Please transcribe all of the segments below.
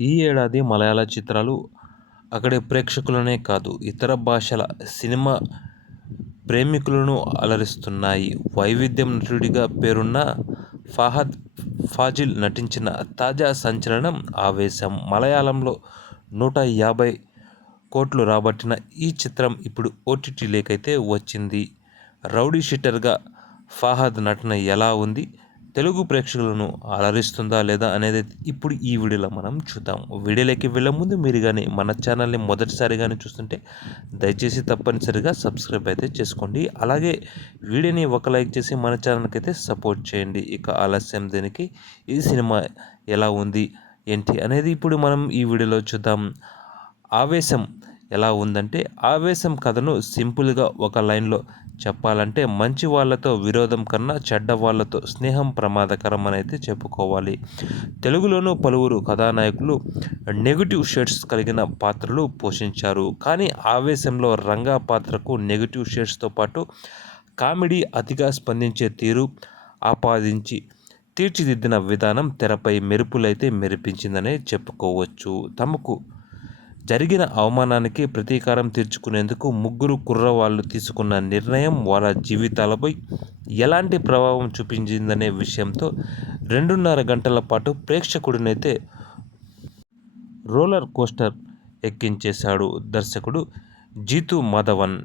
ఈ ఏడాది మలయాళ చిత్రాలు అక్కడి ప్రేక్షకులనే కాదు ఇతర భాషల సినిమా ప్రేమికులను అలరిస్తున్నాయి. వైవిధ్యం నటుడిగా పేరున్న ఫహద్ ఫాజిల్ నటించిన తాజా సంచలనం ఆవేశం. మలయాళంలో నూట యాభై కోట్లు రాబట్టిన ఈ చిత్రం ఇప్పుడు ఓటీటీ లేకైతే వచ్చింది. రౌడీ షీటర్గా ఫహద్ నటన ఎలా ఉంది? తెలుగు ప్రేక్షకులను అలరిస్తుందా లేదా అనేది ఇప్పుడు ఈ వీడియోలో మనం చూద్దాం. వీడియోలోకి వెళ్ళే ముందు మీరు కానీ మన ఛానల్ని మొదటిసారి కానీ చూస్తుంటే దయచేసి తప్పనిసరిగా సబ్స్క్రైబ్ అయితే చేసుకోండి. అలాగే వీడియోని ఒక లైక్ చేసి మన ఛానల్కి అయితే సపోర్ట్ చేయండి. ఇక ఆలస్యం దీనికి. ఈ సినిమా ఎలా ఉంది? ఏంటి అనేది ఇప్పుడు మనం ఈ వీడియోలో చూద్దాం. ఆవేశం ఎలా ఉందంటే ఆవేశం కథను సింపుల్గా ఒక లైన్లో చెప్పాలంటే మంచి వాళ్ళతో విరోధం కన్నా చెడ్డ వాళ్ళతో స్నేహం ప్రమాదకరం అని చెప్పుకోవాలి. తెలుగులోనూ పలువురు కథానాయకులు నెగిటివ్ షేడ్స్ కలిగిన పాత్రలు పోషించారు. కానీ ఆవేశంలో రంగా పాత్రకు నెగిటివ్ షేడ్స్తో పాటు కామెడీ అతిగా స్పందించే తీరు ఆపాదించి తీర్చిదిద్దిన విధానం తెరపై మెరుపులైతే మెరిపించిందనే చెప్పుకోవచ్చు. తమకు జరిగిన అవమానానికి ప్రతీకారం తీర్చుకునేందుకు ముగ్గురు కుర్రవాళ్ళు తీసుకున్న నిర్ణయం వాళ్ళ జీవితాలపై ఎలాంటి ప్రభావం చూపించిందనే విషయంతో రెండున్నర గంటల పాటు ప్రేక్షకుడినైతే రోలర్ కోస్టర్ ఎక్కించేశాడు దర్శకుడు జీతు మాధవన్.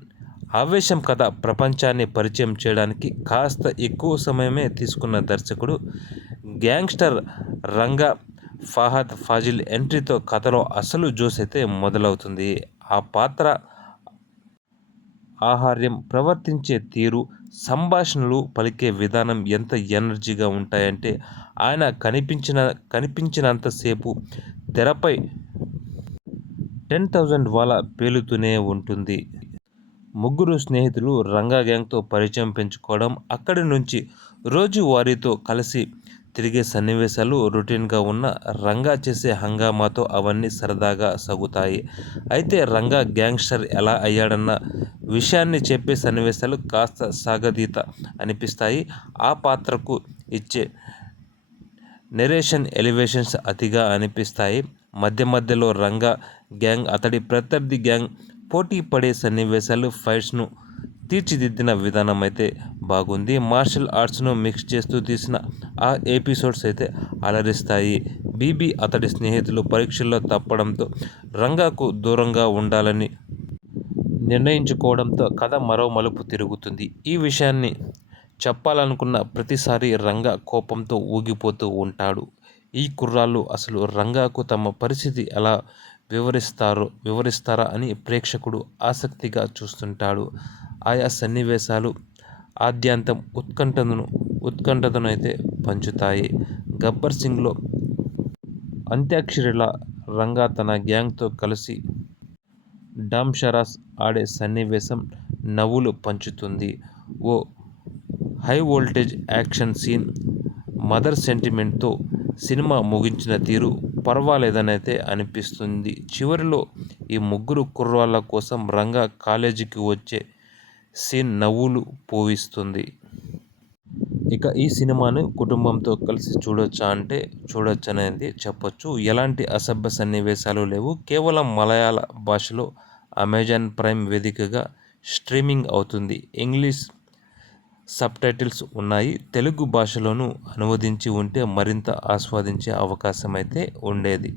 ఆవేశం కథ ప్రపంచాన్ని పరిచయం చేయడానికి కాస్త ఎక్కువ సమయమే తీసుకున్న దర్శకుడు గ్యాంగ్స్టర్ రంగ ఫహద్ ఫాజిల్ ఎంట్రీతో కథలో అసలు జోస్ అయితే మొదలవుతుంది. ఆ పాత్ర ఆహార్యం ప్రవర్తించే తీరు సంభాషణలు పలికే విధానం ఎంత ఎనర్జీగా ఉంటాయంటే ఆయన కనిపించిన కనిపించినంతసేపు తెరపై టెన్ థౌజండ్ వాళ్ళ పేలుతూనే ఉంటుంది. ముగ్గురు స్నేహితులు రంగా గ్యాంగ్తో పరిచయం పెంచుకోవడం అక్కడి నుంచి రోజు వారితో కలిసి తిరిగే సన్నివేశాలు రొటీన్గా ఉన్న రంగా చేసే హంగామాతో అవన్నీ సరదాగా సాగుతాయి. అయితే రంగా గ్యాంగ్స్టర్ ఎలా అయ్యాడన్న విషయాన్ని చెప్పే సన్నివేశాలు కాస్త సాగదీత అనిపిస్తాయి. ఆ పాత్రకు ఇచ్చే నెరేషన్ ఎలివేషన్స్ అతిగా అనిపిస్తాయి. మధ్య మధ్యలో రంగా గ్యాంగ్ అతడి ప్రత్యర్థి గ్యాంగ్ పోటీ పడే సన్నివేశాలు ఫైట్స్ను తీర్చిదిద్దిన విధానం అయితే బాగుంది. మార్షల్ ఆర్ట్స్ను మిక్స్ చేస్తూ తీసిన ఆ ఎపిసోడ్స్ అయితే అలరిస్తాయి. బీబీ అతడి స్నేహితులు పరీక్షల్లో తప్పడంతో రంగాకు దూరంగా ఉండాలని నిర్ణయించుకోవడంతో కథ మరో మలుపు తిరుగుతుంది. ఈ విషయాన్ని చెప్పాలనుకున్న ప్రతిసారి రంగా కోపంతో ఊగిపోతూ ఉంటాడు. ఈ కుర్రాళ్ళు అసలు రంగాకు తమ పరిస్థితి ఎలా వివరిస్తారో వివరిస్తారా అని ప్రేక్షకుడు ఆసక్తిగా చూస్తుంటాడు. ఆయా సన్నివేశాలు ఆద్యంతం ఉత్కంఠను ఉత్కంఠతను అయితే పంచుతాయి. గబ్బర్ సింగ్లో అంత్యాక్షరిలా రంగా తన గ్యాంగ్తో కలిసి డామ్ షరాస్ ఆడే సన్నివేశం నవ్వులు పంచుతుంది. ఓ high voltage action scene mother సెంటిమెంట్తో cinema ముగించిన తీరు పర్వాలేదనైతే అనిపిస్తుంది. చివరిలో ఈ ముగ్గురు కుర్రాళ్ళ కోసం రంగా కాలేజీకి వచ్చే సినవ్వులు నవ్వులు పోవిస్తుంది. ఇక ఈ సినిమాను కుటుంబంతో కలిసి చూడొచ్చా అంటే చూడొచ్చు అనేది చెప్పొచ్చు. ఎలాంటి అసభ్య సన్నివేశాలు లేవు. కేవలం మలయాళ భాషలో అమెజాన్ ప్రైమ్ వేదికగా స్ట్రీమింగ్ అవుతుంది. ఇంగ్లీష్ సబ్టైటిల్స్ ఉన్నాయి. తెలుగు భాషలోనూ అనువదించి ఉంటే మరింత ఆస్వాదించే అవకాశం అయితే ఉండేది.